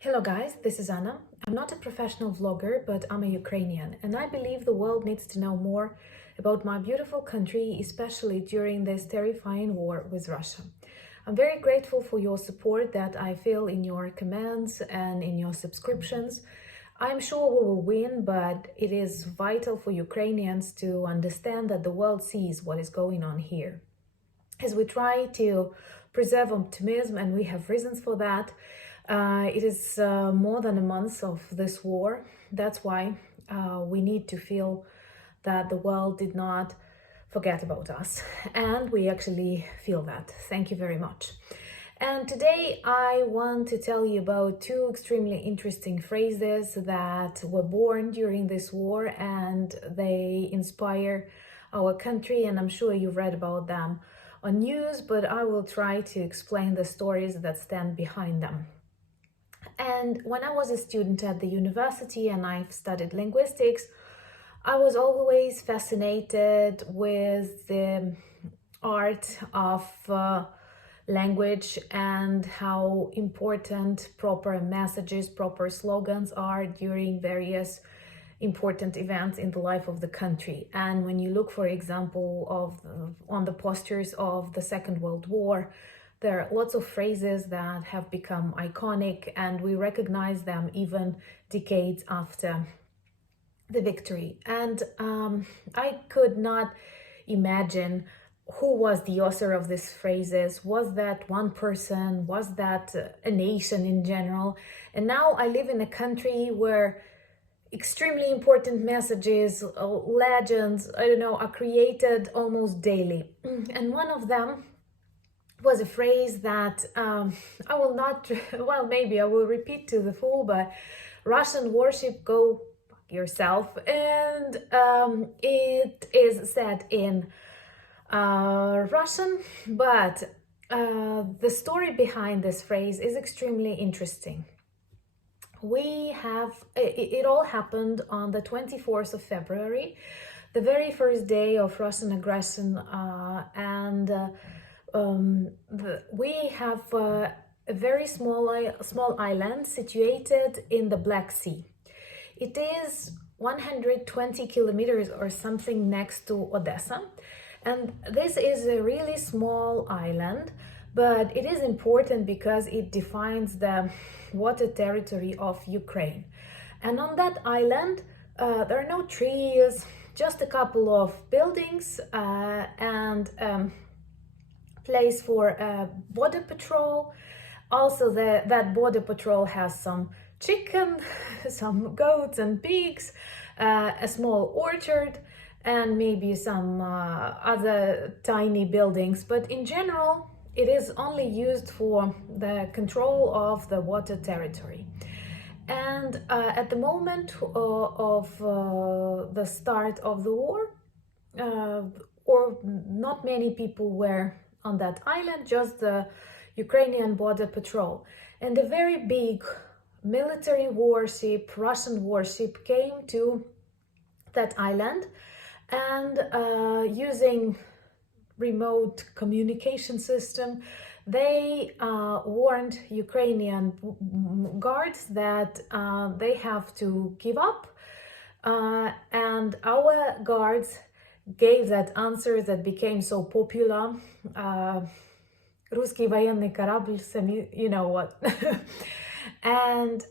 Hello guys, this is Anna. I'm not a professional vlogger, but I'm a Ukrainian, and I believe the world needs to know more about my beautiful country, especially during this terrifying war with Russia. I'm very grateful for your support that I feel in your comments and in your subscriptions. I'm sure we will win, but it is vital for Ukrainians to understand that the world sees what is going on here. As we try to preserve optimism, and we have reasons for that, it is more than a month of this war. That's why we need to feel that the world did not forget about us. And we actually feel that. Thank you very much. And today I want to tell you about two extremely interesting phrases that were born during this war, and they inspire our country, and I'm sure you've read about them on news, but I will try to explain the stories that stand behind them. And when I was a student at the university and I've studied linguistics, I was always fascinated with the art of language and how important proper messages, proper slogans are during various important events in the life of the country. And when you look, for example, on the posters of the Second World War, there are lots of phrases that have become iconic, and we recognize them even decades after the victory. And I could not imagine who was the author of these phrases. Was that one person? Was that a nation in general? And now I live in a country where extremely important messages, legends, are created almost daily. And one of them was a phrase that I will not, well, maybe I will repeat to the full, but Russian warship, go fuck yourself. And it is said in Russian, but the story behind this phrase is extremely interesting. It all happened on the 24th of February, the very first day of Russian aggression, and we have a very small island situated in the Black Sea. It is 120 kilometers or something next to Odessa, and this is a really small island, but it is important because it defines the water territory of Ukraine. And on that island, there are no trees, just a couple of buildings and place for border patrol. Also, that border patrol has some chicken, some goats and pigs, a small orchard, and maybe some other tiny buildings. But in general, it is only used for the control of the water territory. And at the moment of the start of the war, or not many people were on that island, just the Ukrainian border patrol. And a very big military warship, Russian warship, came to that island, and using remote communication system, they warned Ukrainian guards that they have to give up, and our guards gave that answer that became so popular. Русский военный корабль, you know what. And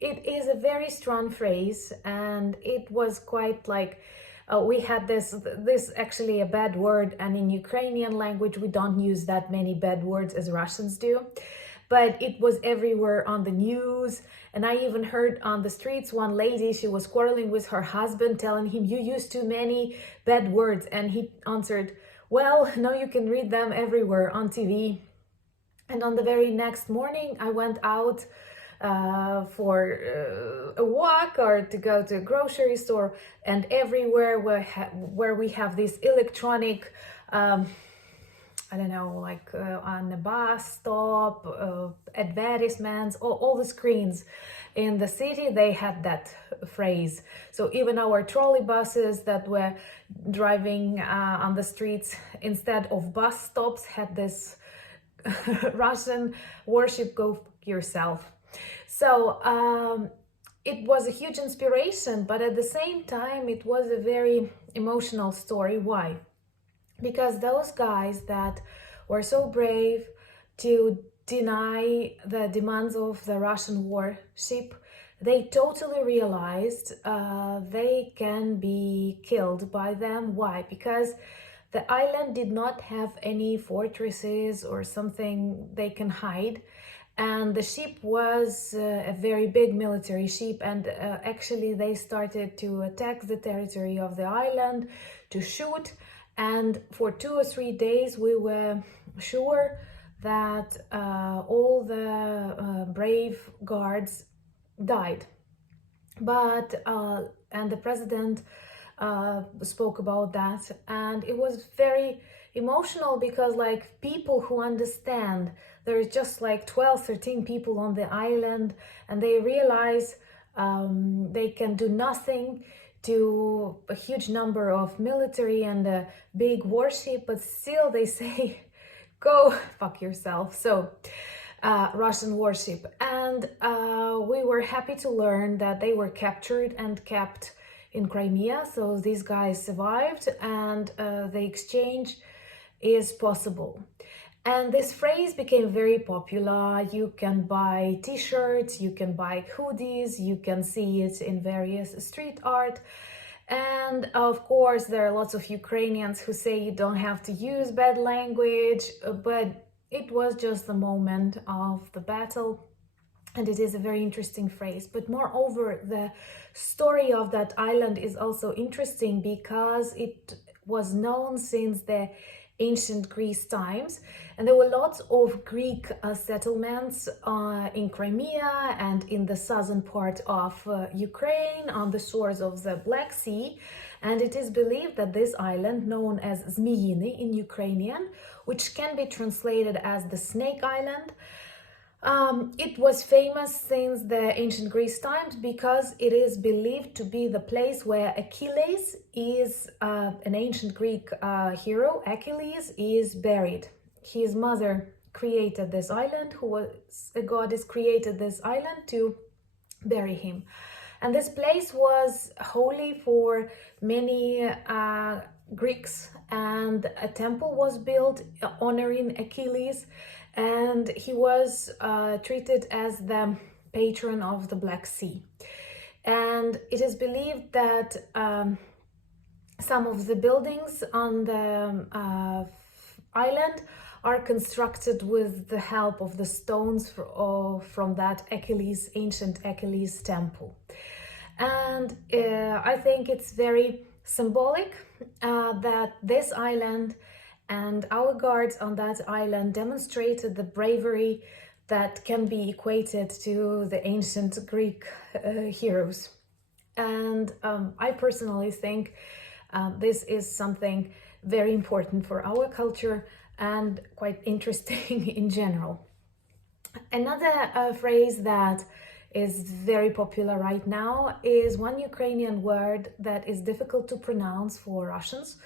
it is a very strong phrase, and it was quite like we had this actually a bad word, and in Ukrainian language we don't use that many bad words as Russians do, but it was everywhere on the news. And I even heard on the streets one lady, she was quarreling with her husband, telling him, you use too many bad words, and he answered, well, now you can read them everywhere on TV. And on the very next morning I went out for a walk or to go to a grocery store, and everywhere where we have this electronic I don't know, like on the bus stop, advertisements, all the screens in the city, they had that phrase. So even our trolley buses that were driving on the streets instead of bus stops had this Russian warship, go yourself. So it was a huge inspiration, but at the same time, it was a very emotional story. Why? Because those guys that were so brave to deny the demands of the Russian warship, they totally realized they can be killed by them. Why? Because the island did not have any fortresses or something they can hide. And the ship was a very big military ship, and actually they started to attack the territory of the island, to shoot. And for 2 or 3 days we were sure that all the brave guards died. But and the president spoke about that, and it was very emotional, because like people who understand there's just like 12, 13 people on the island, and they realize they can do nothing to a huge number of military and a big warship, but still they say go fuck yourself. So Russian warship. And we were happy to learn that they were captured and kept in Crimea. So these guys survived, and the exchange is possible. And this phrase became very popular. You can buy t-shirts, you can buy hoodies, you can see it in various street art. And of course, there are lots of Ukrainians who say you don't have to use bad language, but it was just the moment of the battle. And it is a very interesting phrase. But moreover, the story of that island is also interesting because it was known since the ancient Greece times, and there were lots of Greek settlements in Crimea and in the southern part of Ukraine on the shores of the Black Sea. And it is believed that this island, known as Zmiyny in Ukrainian, which can be translated as the Snake Island, it was famous since the ancient Greece times because it is believed to be the place where Achilles is, an ancient Greek hero. Achilles is buried. His mother created this island, who was a goddess, created this island to bury him. And this place was holy for many Greeks, and a temple was built honoring Achilles. And he was treated as the patron of the Black Sea. And it is believed that some of the buildings on the island are constructed with the help of the stones from that Achilles, ancient Achilles temple. And I think it's very symbolic that this island and our guards on that island demonstrated the bravery that can be equated to the ancient Greek heroes. And I personally think this is something very important for our culture and quite interesting in general. Another phrase that is very popular right now is one Ukrainian word that is difficult to pronounce for Russians.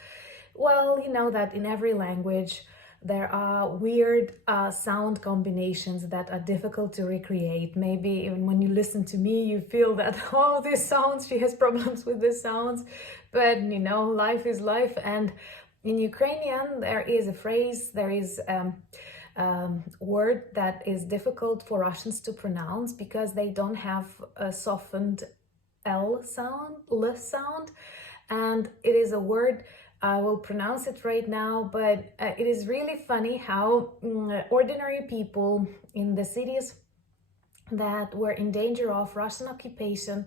Well, you know that in every language there are weird sound combinations that are difficult to recreate. Maybe even when you listen to me, you feel that, oh, this sounds, she has problems with this sounds. But, you know, life is life. And in Ukrainian, there is a phrase, there is a word that is difficult for Russians to pronounce because they don't have a softened L sound. And it is a word, I will pronounce it right now, but it is really funny how ordinary people in the cities that were in danger of Russian occupation,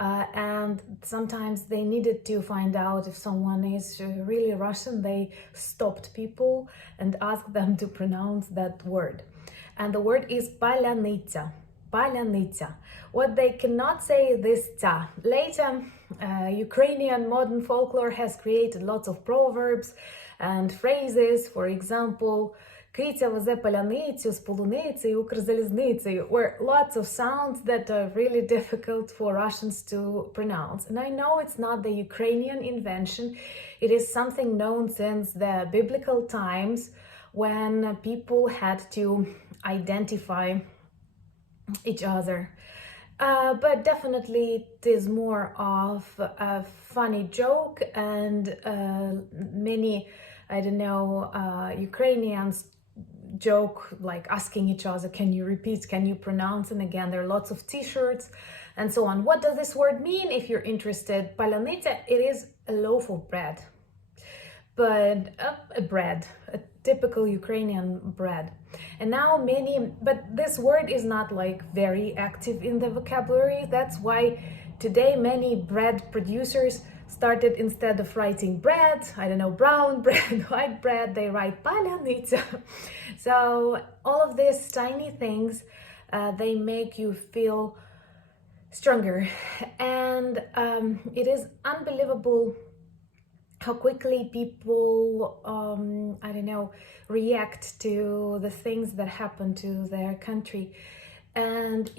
and sometimes they needed to find out if someone is really Russian, they stopped people and asked them to pronounce that word. And the word is palyanitsa. Palyanitsa. What they cannot say is this ta. Later, Ukrainian modern folklore has created lots of proverbs and phrases. For example, Киця везе паляницю з полуницею Укрзалізницею, where lots of sounds that are really difficult for Russians to pronounce. And I know it's not the Ukrainian invention. It is something known since the biblical times when people had to identify each other. But definitely it is more of a funny joke, and many, I don't know, Ukrainians joke like asking each other, can you repeat, can you pronounce? And again, there are lots of t-shirts and so on. What does this word mean? If you're interested, palynica, it is a loaf of bread, but a typical Ukrainian bread. And now but this word is not like very active in the vocabulary. That's why today many bread producers started, instead of writing bread, I don't know, brown bread, white bread, they write palynica. So all of these tiny things, they make you feel stronger. And it is unbelievable how quickly people, I don't know, react to the things that happen to their country. And,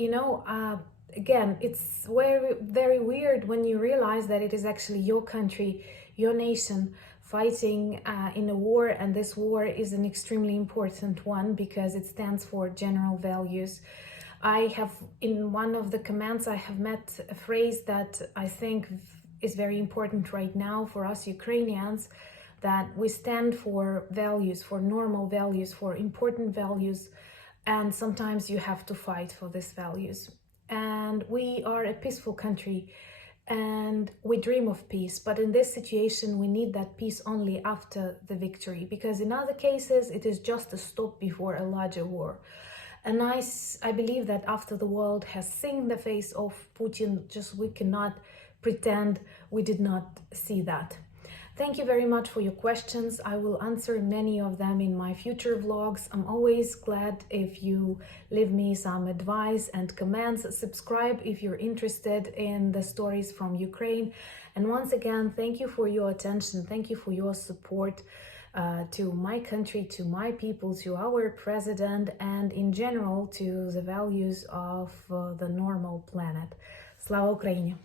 again, it's very weird when you realize that it is actually your country, your nation, fighting in a war, and this war is an extremely important one because it stands for general values. I have, in one of the comments, I have met a phrase that I think is very important right now for us Ukrainians, that we stand for values, for normal values, for important values, and sometimes you have to fight for these values. And we are a peaceful country and we dream of peace, but in this situation we need that peace only after the victory, because in other cases it is just a stop before a larger war. And I believe that after the world has seen the face of Putin, we cannot pretend we did not see that. Thank you very much for your questions. I will answer many of them in my future vlogs. I'm always glad if you leave me some advice and comments. Subscribe if you're interested in the stories from Ukraine. And once again, thank you for your attention. Thank you for your support to my country, to my people, to our president, and in general to the values of the normal planet. Slava Ukraini!